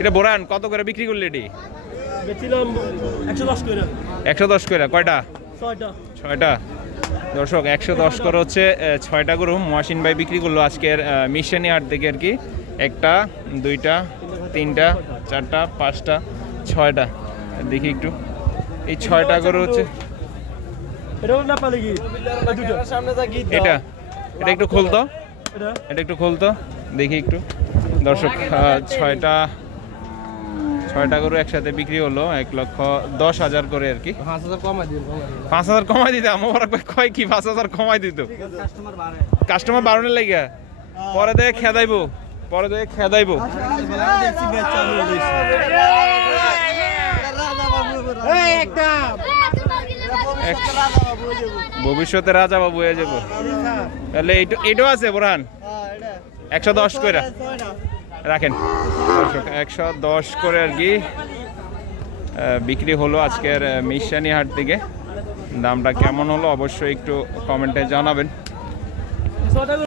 এটা বোরান কত করে বিক্রি করলি এটি? বেচিলাম 110 করে। 110 করে কয়টা? 6টা। 6টা। দর্শক 110 করে হচ্ছে 6টা গরু মহাসিন ভাই বিক্রি করলো আজকের মিশানি হাট থেকে আর কি। 1টা 2টা 3টা 4টা 5টা 6টা। দেখি একটু এই 6টা গরু হচ্ছে এটা হলো নেপালি গিট। দুটো সামনে যা গিট দাও। এটা এটা একটু খুলতো, এটা এটা একটু খুলতো দেখি একটু। দর্শক 6টা গরু একসাথে বিক্রি হলো 1,10,000 করে আর কি। 5000 কমাই দিন। 5,000 কমাই দিতে মোবারক ভাই কয় কি 5,000 কমাই দিত? কাস্টমার বাড়ে। কাস্টমার বাড়ানোর লাগিয়া পরে দেখে খেদাইবো, পরে দেখে খেদাইবো। দেখছি ব্যাচ চালু হইছে। এই একদম ভবিষ্যতে রাজা বাবু হয়ে যাবো। তাহলে এটাও আছে বোরহান 110 করে রাখেন। দর্শক 110 করে আর কি বিক্রি হলো আজকের মিশানি হাট থেকে। দামটা কেমন হলো অবশ্যই একটু কমেন্টে জানাবেন।